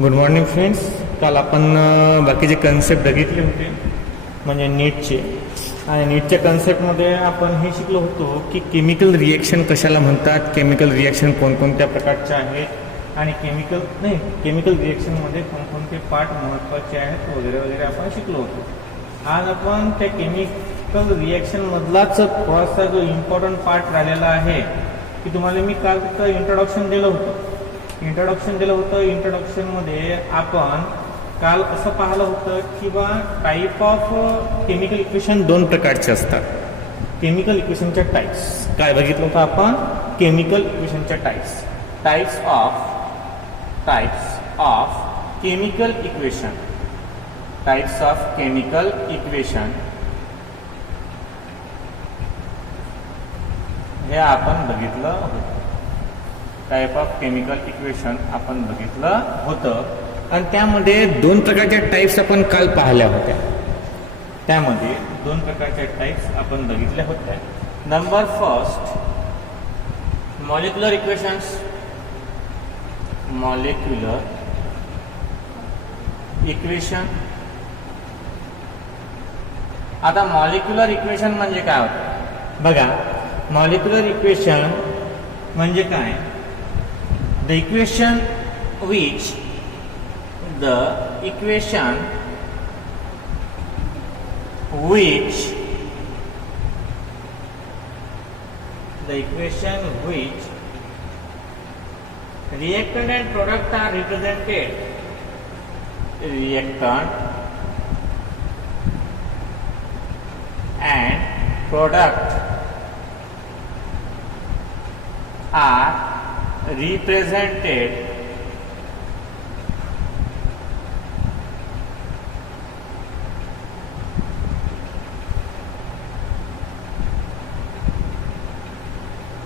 Good morning friends. काल आपण बाकीचे कन्सेप्ट बघितले होते म्हणजे नीटचे. आणि नीटच्या कन्सेप्टमध्ये आपण हे शिकलो होतो की केमिकल रिएक्शन कशाला म्हणतात, केमिकल रिएक्शन कोणकोणत्या प्रकारचे आहेत आणि केमिकल रिएक्शनमध्ये कोणकोणते पार्ट महत्त्वाचे आहेत वगैरे वगैरे आपण शिकलो होतो. आज आपण त्या केमिकल रिएक्शनमधलाच थोडासा जो इम्पॉर्टंट पार्ट राहिलेला आहे की तुम्हाला मी काल त्याचं इंट्रोडक्शन दिलं होतं. इंट्रोडक्शनमध्ये आपण काल असं पाहिलं होतं की बा टाईप ऑफ केमिकल इक्वेशन दोन प्रकारचे असतात. केमिकल इक्वेशनच्या टाईप्स काय बघितलं होतं आपण? केमिकल इक्वेशनच्या टाईप्स ऑफ केमिकल इक्वेशन हे आपण बघितलं होतं. टाईप ऑफ केमिकल इक्वेशन आपण बघितलं होतं आणि त्यामध्ये दोन प्रकारच्या टाईप्स आपण काल पाहिल्या होत्या. आपण बघितल्या होत्या. Number first, molecular equation. आता मॉलिक्युलर इक्वेशन म्हणजे काय होतं बघा. मॉलिक्युलर इक्वेशन म्हणजे काय? The equation which reactant and product are represented. Reactant and product are represented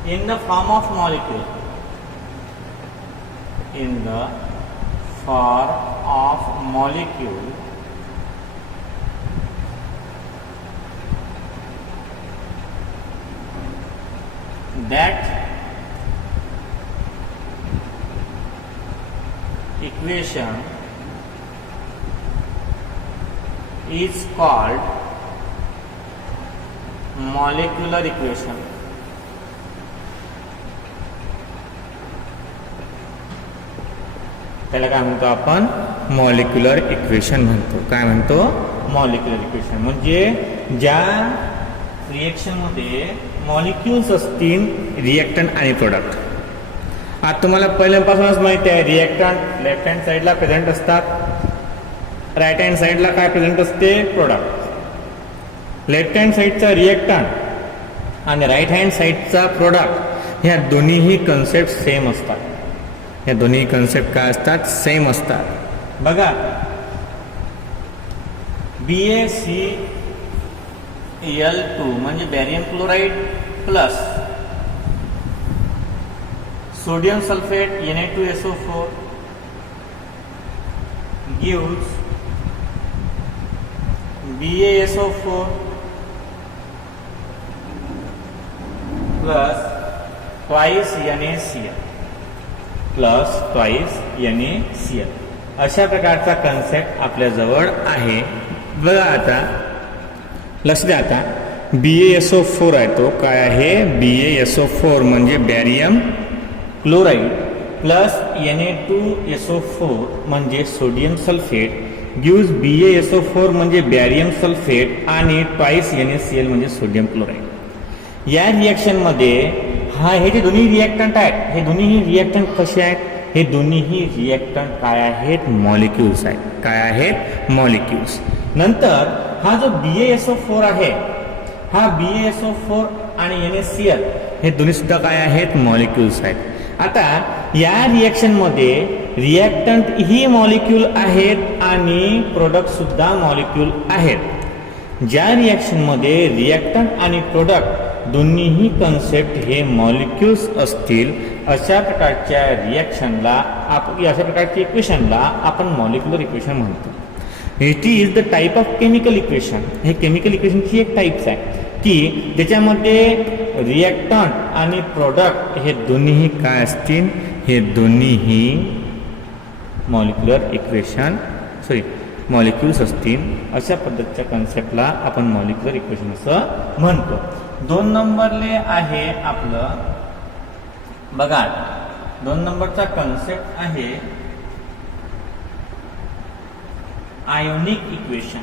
in the form of molecule. That equation is called molecular equation. त्याला काय म्हणतो आपण? मॉलिक्युलर इक्वेशन म्हणतो. काय म्हणतो? मॉलिक्युलर इक्वेशन म्हणजे ज्या रिएक्शनमध्ये मॉलिक्युल्स असतील, रिएक्टंट आणि प्रोडक्ट. आता तुम्हाला पहिल्यापासूनच माहिती आहे रिएक्टंट लेफ्ट हँड साईडला प्रेझेंट असतात, राईट हँड साईडला काय प्रेझेंट असते? प्रोडक्ट. लेफ्ट हँड साईडचा रिएक्टंट आणि राईट हँड साईडचा प्रोडक्ट ह्या दोन्हीही कन्सेप्ट सेम असतात. या दोन्ही कन्सेप्ट काय असतात? सेम असतात. बघा, BaCl2 म्हणजे barium chloride plus sodium sulfate Na2SO4 gives BaSO4 plus twice NaCl. अशा प्रकारचा कन्सेप्ट आपल्याजवळ आहे. बघा आता लक्ष द्या. आता BaSO4 आहे तो काय आहे? BaSO4 म्हणजे बॅरियम क्लोराईड प्लस Na2SO4 म्हणजे सोडियम सल्फेट गिव्स BaSO4 म्हणजे बॅरियम सल्फेट आणि ट्वाइस NaCl म्हणजे सोडियम क्लोराईड. या रिएक्शनमध्ये हे जे दोन्ही रिएक्टंट आहेत, हे दोन्हीही रिएक्टंट कसे आहेत? हे दोन्हीही रिएक्टंट काय आहेत? मॉलिक्युल्स आहेत. काय आहेत? मॉलिक्युल्स. नंतर हा जो BaSO4 आहे, हा BaSO4 आणि NaCl हे दोन्ही सुद्धा काय आहेत? मॉलिक्युल्स आहेत. आता या रिएक्शनमध्ये रिएक्टंट ही मॉलिक्यूल आहेत आणि प्रोडक्ट सुद्धा मॉलिक्यूल आहेत. ज्या रिएक्शनमध्ये रिएक्टंट आणि प्रोडक्ट दोन्हीही कन्सेप्ट हे मॉलिक्युल्स असतील अशा प्रकारच्या इक्वेशनला आपण मॉलिक्युलर इक्वेशन म्हणतो. It is the type of chemical equation. हे केमिकल इक्वेशनची एक टाईप्स आहे की ज्याच्यामध्ये रिएक्टंट आणि प्रोडक्ट हे दोन्हीही काय असतील? हे दोन्हीही मॉलिक्युलर इक्वेशन मॉलिक्युल्स असतील अशा पद्धतीच्या कन्सेप्टला आपण मॉलिक्युलर इक्वेशन असं म्हणतो. 2 नंबरले आहे आपलं बघा 2 नंबरचा कन्सेप्ट आहे आयोनिक इक्वेशन.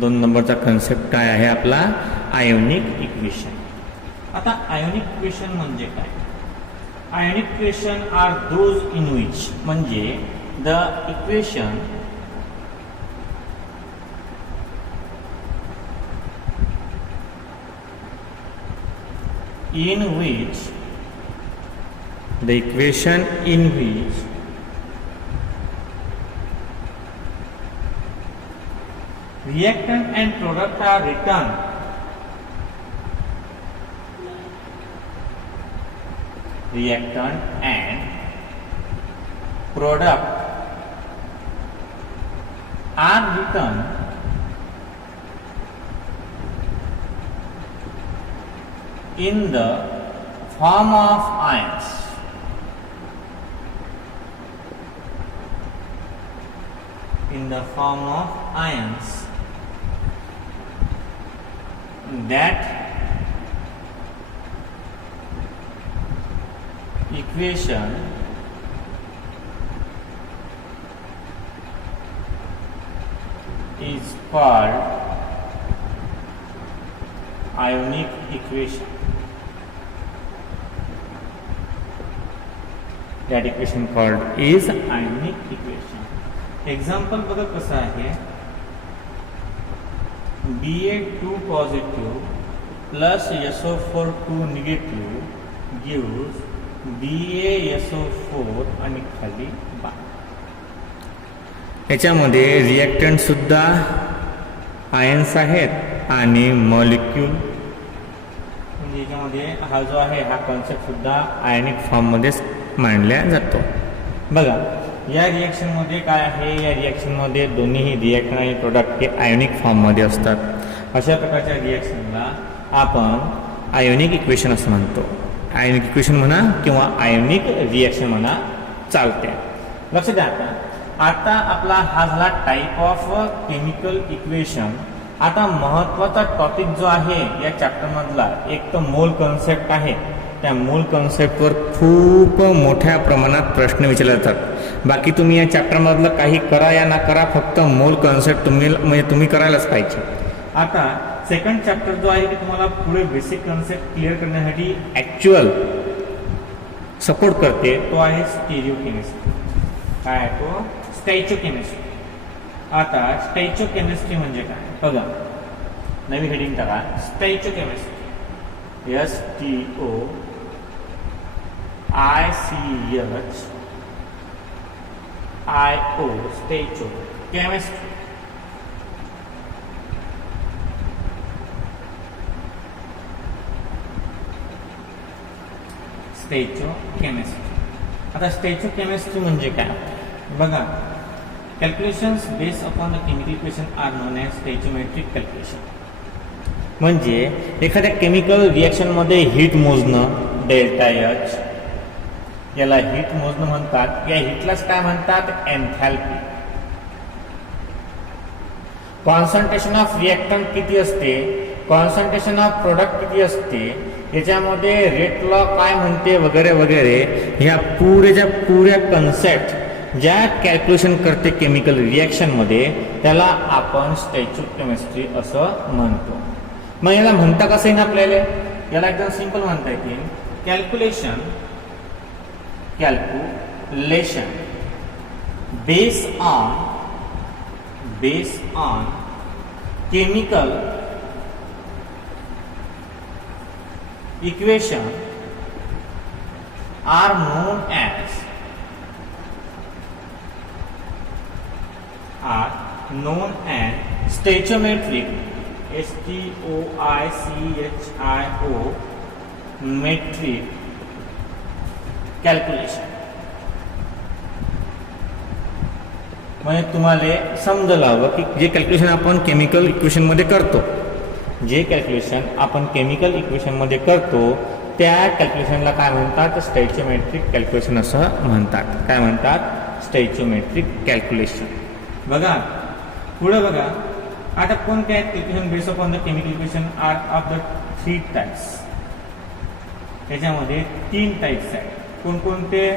दोन नंबरचा कन्सेप्ट काय आहे आपला आयोनिक इक्वेशन. आता आयोनिक इक्वेशन म्हणजे काय? Ionic equation are those in which म्हणजे the equation in which reactant and product are written in the form of ions. That equation is called ionic equation. That equation called is ionic equation. Example बघा कसं आहे Ba2 positive plus SO4 2 negative gives BaSO4 आणि खाली बा. याच्यामध्ये reactant सुद्धा ions आहेत आणि मॉलिक्यूल म्हणजे याच्यामध्ये हा जो आहे हा कॉन्सेप्ट सुद्धा आयनिक फॉर्ममध्येच मांडला जातो. बघा या रिएक्शनमध्ये काय आहे, या रिएक्शनमध्ये दोन्हीही रिएक्टंट आणि प्रोडक्ट हे आयोनिक फॉर्ममध्ये असतात. अशा प्रकारच्या रिएक्शनला आपण आयोनिक इक्वेशन असं म्हणतो. आयोनिक इक्वेशन म्हणा किंवा आयोनिक रिएक्शन म्हणा चालते. लक्ष द्या आता आपला हा झाला टाईप ऑफ केमिकल इक्वेशन. आता महत्त्वाचा टॉपिक जो आहे या चॅप्टरमधला एक तर मोल कन्सेप्ट आहे. त्या मूळ कन्सेप्टवर खूप मोठ्या प्रमाणात प्रश्न विचारले जातात. बाकी तुम्ही या चॅप्टरमधलं काही करा या ना करा, फक्त मूळ कन्सेप्ट तुम्ही करायलाच पाहिजे. आता सेकंड चॅप्टर जो आहे की तुम्हाला पुढे बेसिक कन्सेप्ट क्लिअर करण्यासाठी ॲक्च्युअल सपोर्ट करते तो आहे स्टिरियोकेमिस्ट्री. काय आहे तो? स्टॅइचोकेमिस्ट्री. आता स्टॅइचोकेमिस्ट्री म्हणजे काय बघा, नवी हेडिंग टाका स्टॅइचोकेमिस्ट्री. STOICHIO स्टॅइचो chemistry. स्टॅइचोकेमिस्ट्री. आता स्टॅइचोकेमिस्ट्री म्हणजे काय बघा, calculations based upon the chemical equation are known as stoichiometric calculation. म्हणजे एखाद्या केमिकल रिएक्शनमध्ये हीट मोजणं डेल्टा एच, याला हीट मोजणं म्हणतात. या हीटलाच काय म्हणतात? एन्थॅल्पी. कॉन्सन्ट्रेशन ऑफ रिएक्टंट किती असते, कॉन्सन्ट्रेशन ऑफ प्रोडक्ट किती असते, याच्यामध्ये रेट लॉ काय म्हणते वगैरे वगैरे, ह्या पुऱ्या कन्सेप्ट ज्या कॅल्क्युलेशन करते केमिकल रिएक्शनमध्ये त्याला आपण स्टॅइचोकेमिस्ट्री असं म्हणतो. मग याला म्हणता कसं येईल आपल्याला? याला एकदम सिंपल म्हणता येईल calculation based on chemical equation are known as stoichiometric STOICHIO metric calculation. म्हणजे तुम्हाला समजायला हवं की जे कॅल्क्युलेशन आपण केमिकल इक्वेशनमध्ये करतो, जे कॅल्क्युलेशन आपण केमिकल इक्वेशनमध्ये करतो त्या कॅल्क्युलेशनला काय म्हणतात, स्टॅचियोमेट्रिक कॅल्क्युलेशन असं म्हणतात. काय म्हणतात, स्टॅचियोमेट्रिक कॅल्क्युलेशन. बघा पुढे बघा, आता कोणते आहेत calculation based upon the chemical equation are of the 3 types. त्याच्यामध्ये 3 टाइप्स आहेत. कोणकोणते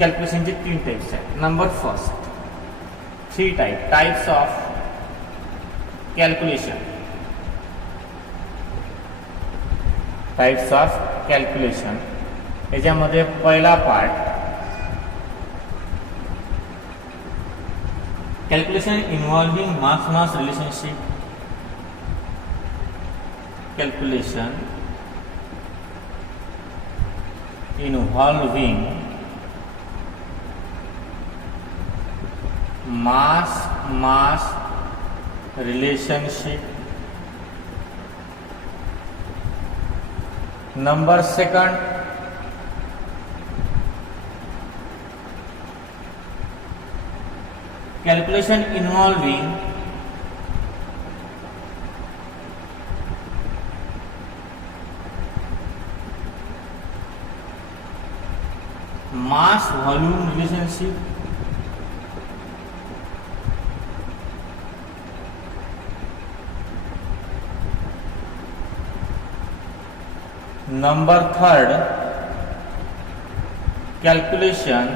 कॅल्क्युलेशनचे 3 टाइप्स आहेत. Number first, 3 types of calculation. Types of calculation. याच्यामध्ये पहिला part, calculation involving mass relationship. Calculation involving mass relationship. Number second, calculation involving mass volume relationship. Number third, calculation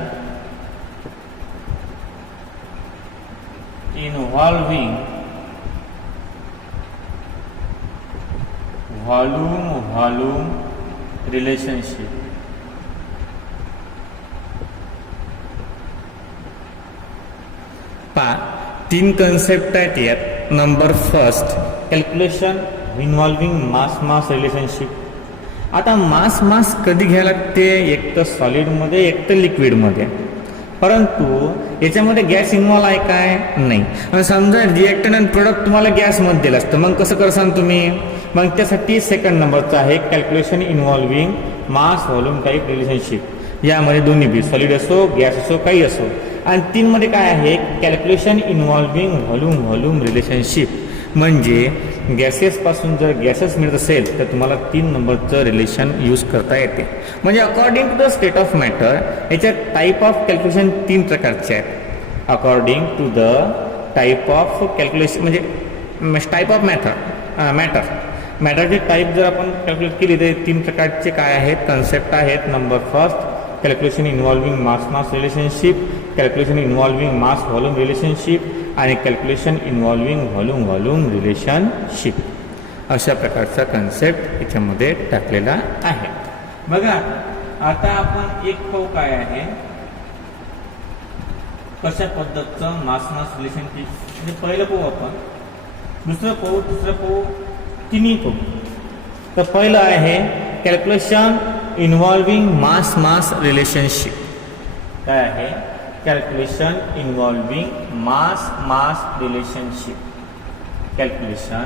involving volume relationship. पहा 3 concept आहेत यात. Number first, calculation involving mass relationship. आता मास कधी घ्यायला लागते, एक तर सॉलिडमध्ये एक तर लिक्विडमध्ये. परंतु याच्यामध्ये गॅस इन्व्हॉल्व आहे काय, नाही. आणि समजा रिएक्टंट आणि प्रोडक्ट तुम्हाला गॅसमध्ये दिलं असतं, मग कसं करसान तुम्ही. मग त्यासाठी सेकंड नंबरचं आहे कॅल्क्युलेशन इन्व्हॉल्विंग मास व्हॉल्यूम टाईप रिलेशनशिप. यामध्ये दोन्ही बी सॉलिड असो गॅस असो काही असो. आणि 3 मध्ये काय आहे, कॅल्क्युलेशन इन्व्हॉल्विंग व्हॉल्यूम रिलेशनशिप. म्हणजे गॅसेस पासून जर गॅसेस मिळत असेल तर तुम्हाला 3 नंबरचं रिलेशन यूज करता येते. म्हणजे according to the state of matter याच्यात टाईप ऑफ कॅल्क्युलेशन 3 प्रकारचे आहेत. According to the type of calculation म्हणजे टाईप ऑफ मॅटरचे टाईप जर आपण कॅल्क्युलेट केली तर 3 प्रकारचे काय आहेत, कन्सेप्ट आहेत. Number first, calculation involving mass relationship, calculation involving मास व्हॉल्यूम रिलेशनशिप आणि कॅल्क्युलेशन इन्व्हॉल्विंग व्हॉल्यूम रिलेशनशिप. अशा प्रकारचा कन्सेप्ट याच्यामध्ये टाकलेला आहे. बघा आता आपण एक पाहू काय आहे, कशा पद्धतीचं मास रिलेशनशिप. म्हणजे पहिलं पाहू आपण, दुसरं पाहू, तिसरं पाहू, तिन्ही पाहू. तर पहिलं आहे कॅल्क्युलेशन इन्व्हॉल्विंग मास रिलेशनशिप. काय आहे, calculation involving mass relationship. Calculation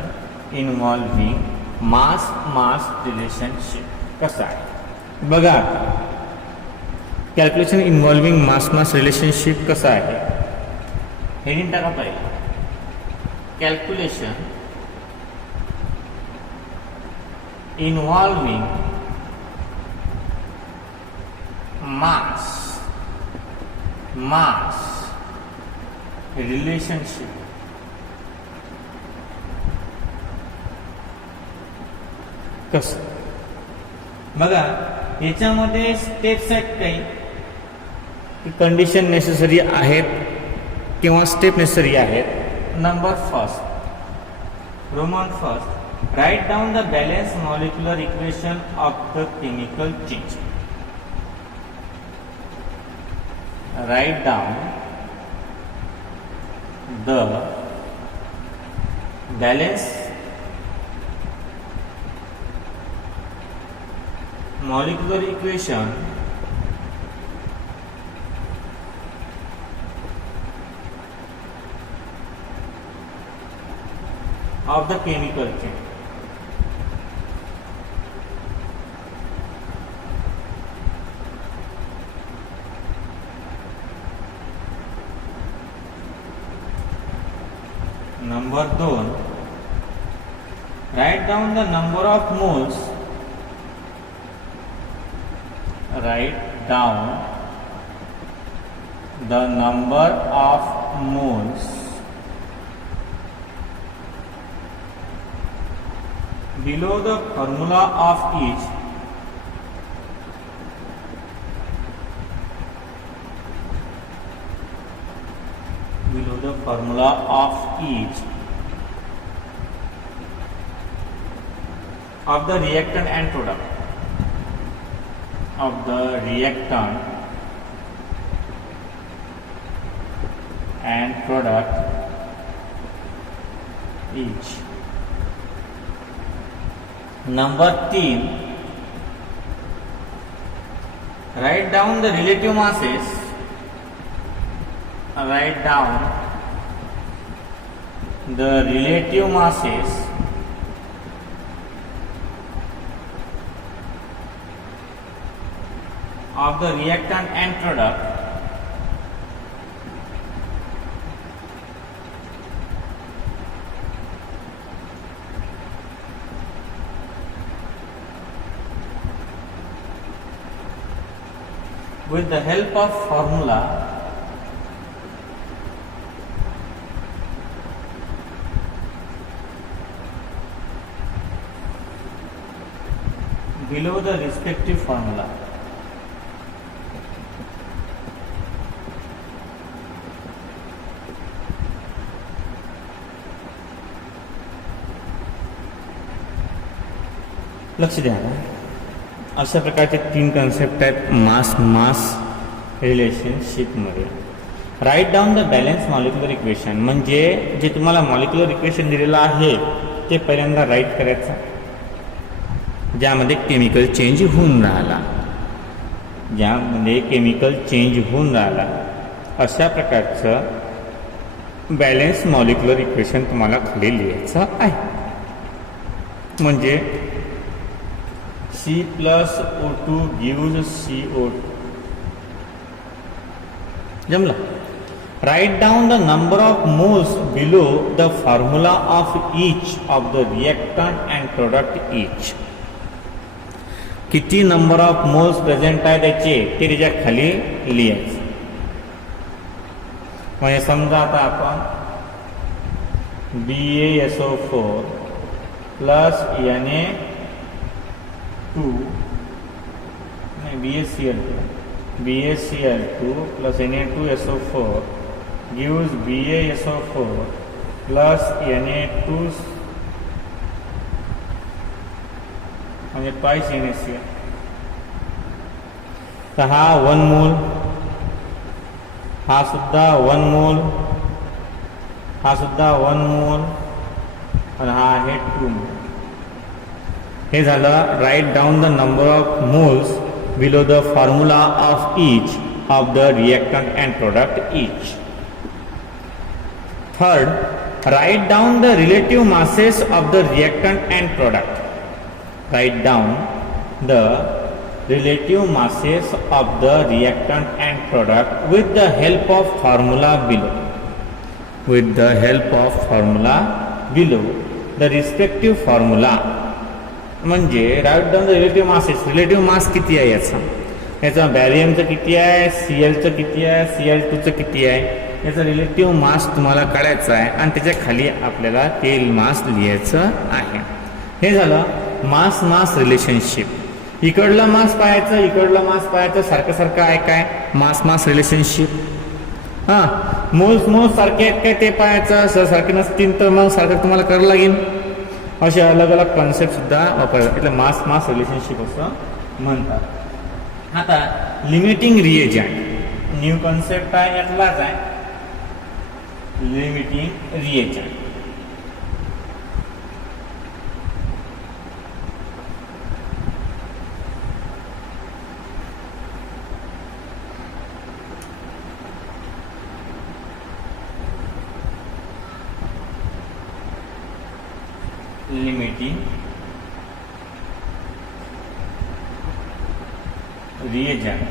involving mass relationship कसं आहे बघा. कॅल्क्युलेशन इन्व्हॉल्विंग मास रिलेशनशिप कसं आहे, हेडिंग टाका पाहिजे. Calculation involving mass relationship. कसं बघा, याच्यामध्ये स्टेप्स आहेत काही, कंडिशन नेसेसरी आहेत किंवा स्टेप नेसेसरी आहेत. Number first, Roman first, write down the balance molecular equation of the chemical change. Write down the balance molecular equation of the chemical chain. Number 2, write down the number of moles. Write down the number of moles below the formula of each. Below the formula of each of the reactant and product. Of the reactant and product each. Number 3, write down the relative masses. Write down the relative masses of the reactant and product with the help of formula below the respective formula. लक्ष द्या, अशा प्रकारचे 3 concept आहेत mass mass रिलेशनशिपमध्ये. Write down the balance molecular equation, म्हणजे जे तुम्हाला molecular equation दिलेलं आहे ते पहिल्यांदा राईट करायचं, ज्यामध्ये केमिकल चेंज होऊन राहिला, अशा प्रकारचं बॅलन्स मॉलिक्युलर इक्वेशन तुम्हाला खाली लिहायचं आहे. म्हणजे C+O2 gives CO2. जमला. Write down the number of moles below the formula of each of the reactant and product each. किती नंबर ऑफ मोल्स प्रेझेंट आहे त्याचे ते त्याच्या खाली लिहायचं. म्हणजे समजा आता आपण BaSO4 प्लस Na2 नहीं BaCl2 plus Na2SO4 gives BaSO4 plus Na2 म्हणजे twice NaCl. तर हा 1 मोल, हा सुद्धा 1 मोल, हा सुद्धा 1 मोल आणि हा आहे 2 मोल. हे झालं write down the number of moles below the formula of each of the reactant and product each. Third, write down the relative masses of the reactant and product. Write down the relative masses of the reactant and product with the help of formula below. With the help of formula below, the respective formula. म्हणजे right down the relative masses. Relative mass किती आहे याचा बॅरियमचं किती आहे, Clचं किती आहे, Cl2चं किती आहे, याचा रिलेटिव्ह मास तुम्हाला काढायचा आहे आणि त्याच्या खाली आपल्याला तेल मास लिहायचं आहे. हे झालं मास मास रिलेशनशिप. इकडलं मास पाहायचं, इकडलं मास पाहायचं, सारखं सारखं आहे काय मास मास रिलेशनशिप. हां, मोल्स मोल्स सारखे आहेत काय ते पाहायचं. सारखे नसतील तर मग सारखं तुम्हाला करावं लागेल. असे अलग अलग कॉन्सेप्ट सुद्धा वापरतात, એટલે मास मास रिलेशनशिप असं म्हणतात. आता लिमिटिंग रिएजंट न्यू कॉन्सेप्ट आहे, यातलाच आहे limiting reagent. Limiting reagent.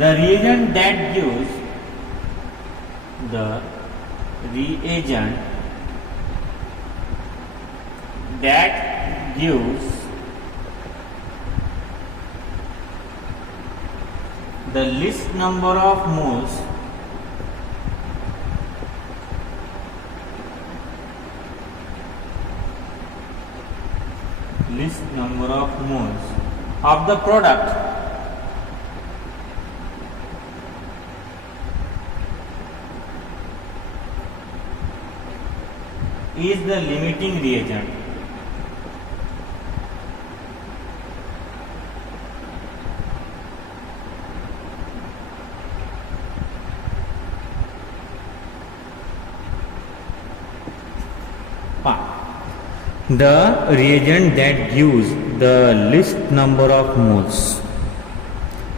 The reagent that gives the reagent that gives the least number of moles of the product is the limiting reagent. The reagent that gives the least number of moles.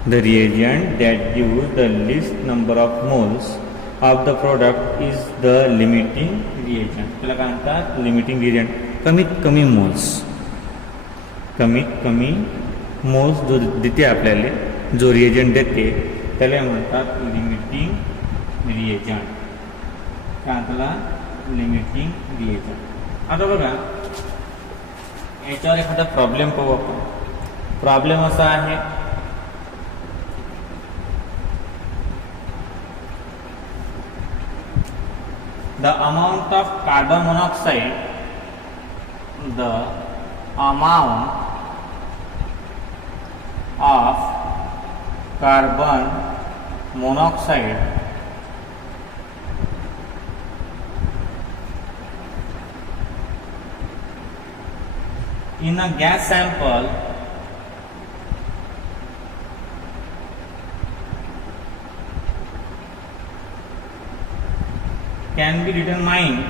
The reagent that gives the least number of moles of the product is the limiting reagent. त्याला काय म्हणतात? Limiting reagent. कमीत कमी moles जो देते आपल्याला, जो reagent देते त्याला म्हणतात लिमिटिंग रिएजंट. काय त्याला? Limiting reagent. आता बघा, याच्यावर एखादा प्रॉब्लेम पाहू आपण. प्रॉब्लेम असा आहे, the amount of carbon monoxide, the amount of carbon monoxide in a gas sample can be determined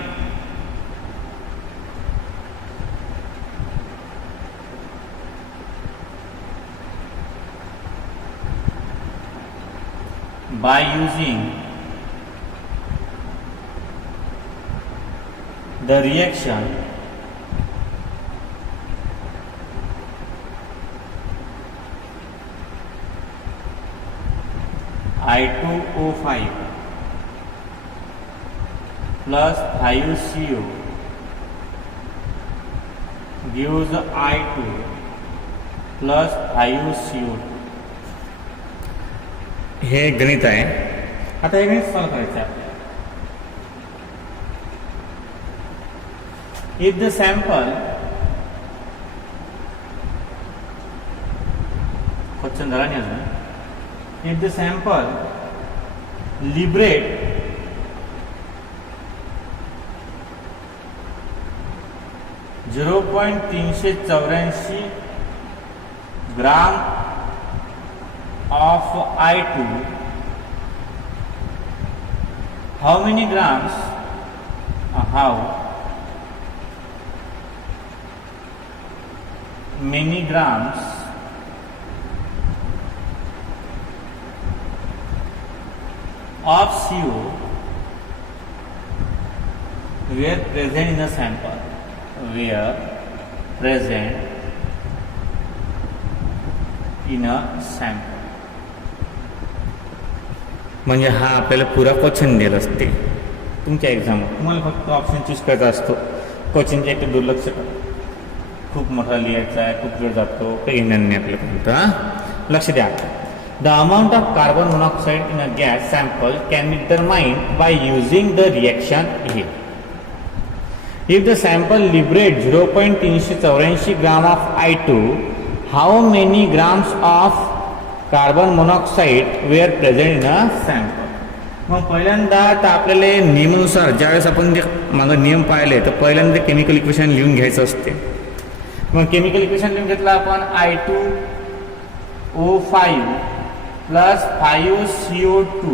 by using the reaction I2O5 plus 5CO gives I2 plus 5CO2. हे गणित आहे. आता हे गणित सॉल्व करायचं आहे आपल्याला. If the sample, क्वेश्चन झाला नाही अजून. If the sample liberate (0.384 gram of I2, how many grams of CO were present in the sample, म्हणजे हा आपल्याला पुरा क्वेश्चन दिला असते तुमच्या एक्झाम. तुम्हाला फक्त ऑप्शन चूज करायचा असतो. क्वेश्चनच्या एक दुर्लक्ष करा. खूप मोठा लिहायचा आहे, खूप वेळ जातो, काही ज्ञान नाही आपल्यापर्यंत. लक्ष द्या. The amount of carbon monoxide in a gas sample can be determined by using the reaction here. If the sample liberates 0.384 gram of I2, how many grams of carbon monoxide were present in a sample? मग पहिल्यांदा तर आपल्याला नियमानुसार ज्यावेळेस आपण जे मागं नियम पाहिले तर पहिल्यांदा केमिकल इक्वेशन लिहून घ्यायचं असते. मग केमिकल इक्वेशन लिहून घेतलं आपण. I2O5 plus 5CO2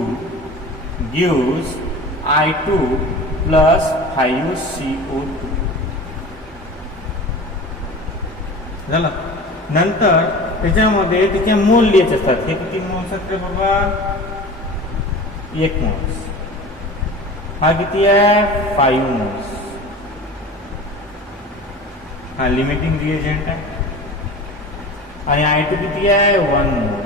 gives I2 plus 5CO2 झालं. नंतर त्याच्यामध्ये त्याचे मोल लिहायचे असतात. हे किती मोल्स असतात बाबा? 1 मोल्स. हा किती आहे? 5 मोल्स. हा लिमिटिंग रिएजंट आहे. आणि I2 किती आहे? 1 मोल.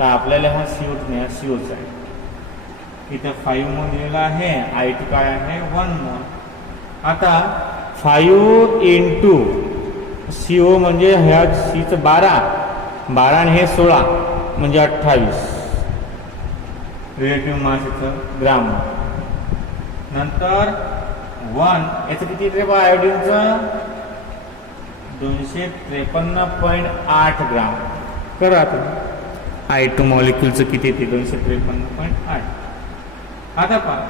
तर आपल्याला हा CO COचा आहे. इथे 5 मोल दिलेला आहे. I2 काय आहे 1 मोल. आता 5 इंटू CO म्हणजे ह्या Cचं 12 आणि हे 16 म्हणजे 28 रिलेटिव्ह मास याचं ग्राम. नंतर 1 याचं किती येते बा आयोडीनचं 253.8 ग्राम. करा आता I2 मॉलिक्यूलचं किती येते 253.8. आता पहा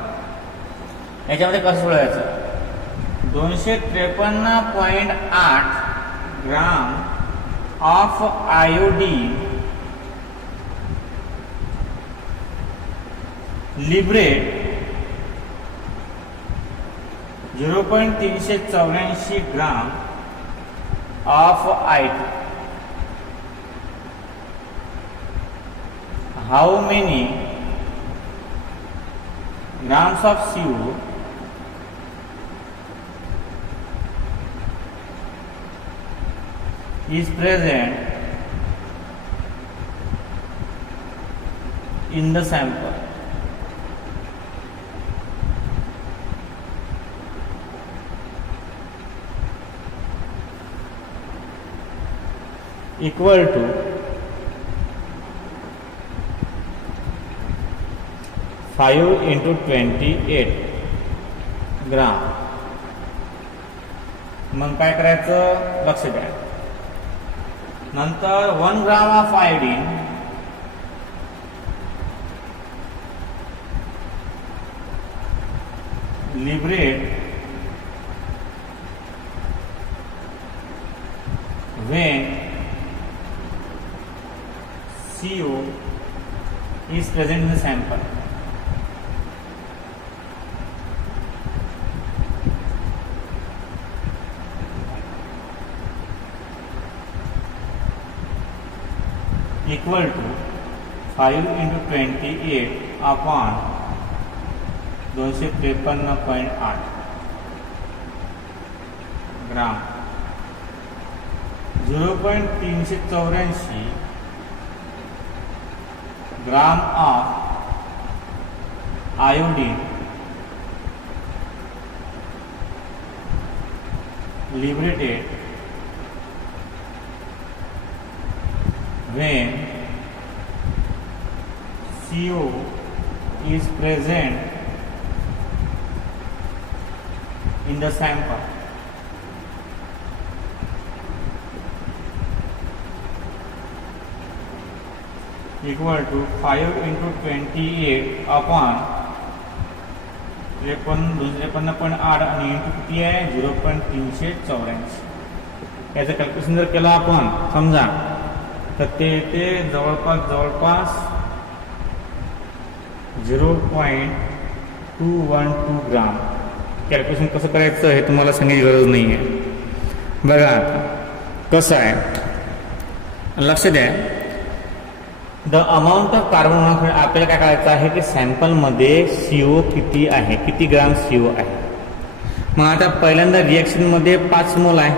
याच्यामध्ये कसं सोडायचं 253.8 gram of iodine liberate 0.384 gram of I2. How many grams of CO is present in the sample? Equal to 5 into 28 ग्राम. मग काय करायचं लक्ष द्या. नंतर 1 gram of iodine liberate when CO is present in the sample. Equal to 5 into 28 upon 253.8 gram. 0.384 gram of iodine liberated when CO is present in the sample. Equal to 5 into 28 upon 253.8 आणि into किती आहे 0.384. याचं calculation जर केलं आपण समजा तर ते जवळपास 0.212 ग्राम. कॅल्क्युलेशन कसं करायचं हे तुम्हाला सांगायची गरज नाही आहे. बघा आता कसं आहे लक्ष द्या. The amount of carbon monoxide आपल्याला काय करायचं आहे की सॅम्पलमध्ये CO किती आहे किती ग्राम CO आहे. मग आता पहिल्यांदा रिॲक्शनमध्ये 5 मोल आहे.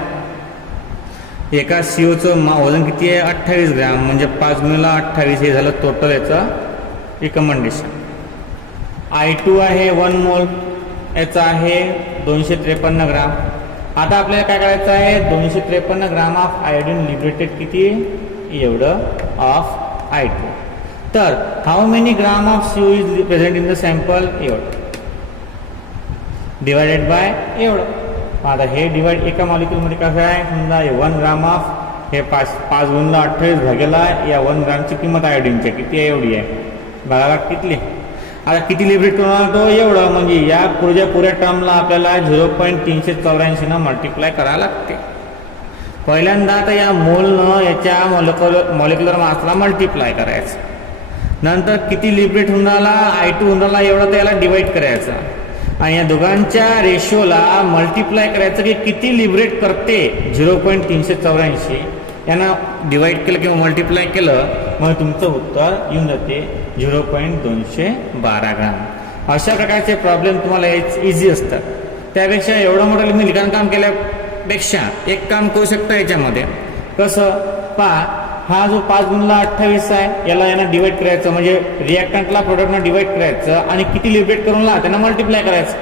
एका COचं वजन किती आहे 28 ग्राम म्हणजे 5 गुणिले 28 हे झालं टोटल याचं रिकमेंडेशन. I2 आहे 1 मोल याचा आहे 253 ग्राम. आता आपल्याला काय करायचं आहे 253 ग्राम ऑफ आयोडीन लिबरेटेड किती एवढं ऑफ I2. तर how many gram of CO is present in the sample एवढं डिवायडेड बाय एवढं. आता हे डिवाइड एका मॉलिक्यूलमध्ये कसं आहे समजा 1 ग्राम ऑफ हे 5 गुणिले 28 भागेला या 1 ग्रामची किंमत आयोडीनची किती आहे एवढी आहे बघायला किती. आता किती लिबरेट होणार तो एवढं म्हणजे या पुऱ्या टर्मला आपल्याला 0.384 न मल्टिप्लाय करावं लागते. पहिल्यांदा आता या मोलनं याच्या मॉलिक्युलर मासला मल्टिप्लाय करायचं. नंतर किती लिबरेट होणारा I2 होणारा एवढं त्याला डिवाइड करायचं आणि या दोघांच्या रेशोला मल्टिप्लाय करायचं की किती लिबरेट करते 0.384 यांना डिवाइड केलं किंवा मल्टिप्लाय केलं मग तुमचं उत्तर येऊन जाते 0.212 ग्राम. अशा प्रकारचे प्रॉब्लेम तुम्हाला इझी असतात. त्यापेक्षा एवढं मोठं मी लिखाण काम केल्यापेक्षा एक काम करू शकता याच्यामध्ये कसं पहा हा जो 5 गुणिले 28 आहे याला यांना डिवाइड करायचं, म्हणजे रिॲक्टंटला प्रोडक्टला डिवाइड करायचं आणि किती लिबरेट करून त्यांना मल्टिप्लाय करायचं,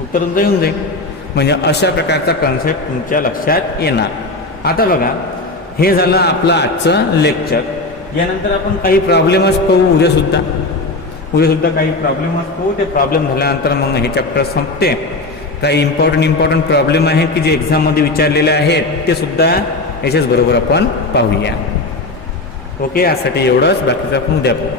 उत्तर तुमचं येऊन जाईल. म्हणजे अशा प्रकारचा कन्सेप्ट तुमच्या लक्षात येणार. आता बघा, हे झालं आपलं आजचं लेक्चर. यानंतर आपण काही प्रॉब्लेमच पाहू उद्यासुद्धा काही प्रॉब्लेमच पाहू. ते प्रॉब्लेम झाल्यानंतर मग हे चॅप्टर संपते. काही इम्पॉर्टंट प्रॉब्लेम आहेत की जे एक्झाममध्ये विचारलेले आहेत ते सुद्धा याच्याच बरोबर आपण पाहूया. ओके, यासाठी एवढंच, बाकीचं आपण उद्या पाहू.